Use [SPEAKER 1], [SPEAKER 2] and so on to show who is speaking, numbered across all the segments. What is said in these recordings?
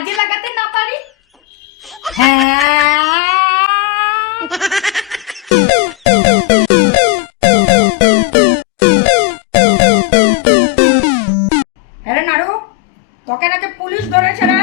[SPEAKER 1] কাজে লাগাতে না পারি? হ্যাঁ। তোকে নাকি পুলিশ ধরেছে রে?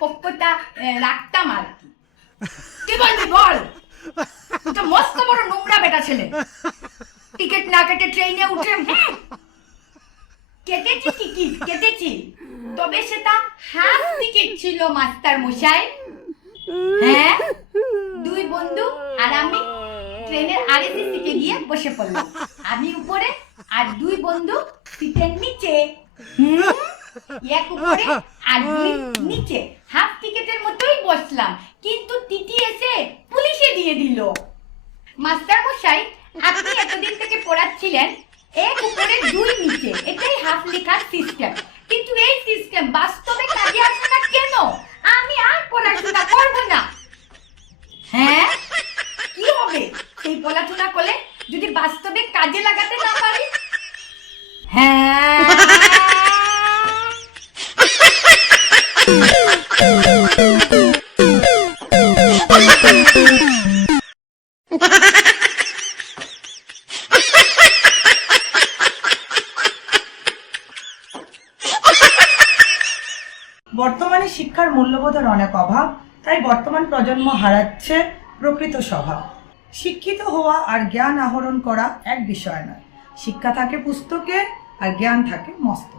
[SPEAKER 1] পক্ষটা আহ, রাখতাম আর কি। কি বলবি বল? তো মস্ত বড় নোংরা বেটা ছেলে। টিকিট না কেটে ট্রেনে উঠে কেটেছি টিকিট কেটেছি। তবে সেটা হাফ টিকিট ছিল মাস্টার মশাই। হ্যাঁ? দুই বন্ধু আর আমি ট্রেনের আরেকটি সিটে গিয়ে বসে পড়লাম। আমি উপরে আর দুই বন্ধু সিটের নিচে। এক উপরে আর নিচে হাফ টিকেটের মতোই বসলাম কিন্তু টিটি এসে পুলিশে দিয়ে দিল। মাস্টার মশাই আপনি এতদিন থেকে পড়াচ্ছিলেন এক উপরে দুই নিচে এটাই হাফ লেখার সিস্টেম কিন্তু এই সিস্টেম বাস্তবে কাজে আসে না কেন? আমি আর পড়াশোনা করব না। হ্যাঁ? কি হবে? সেই পড়াশোনা করলে যদি বাস্তবে কাজে লাগাতে না পারি? হ্যাঁ?
[SPEAKER 2] বর্তমানে শিক্ষার মূল্যবোধের অনেক অভাব, তাই বর্তমান প্রজন্ম হারাচ্ছে প্রকৃত স্বভাব। শিক্ষিত হওয়া আর জ্ঞান আহরণ করা এক বিষয় নয়। শিক্ষা থাকে পুস্তকে আর জ্ঞান থাকে মস্তকে।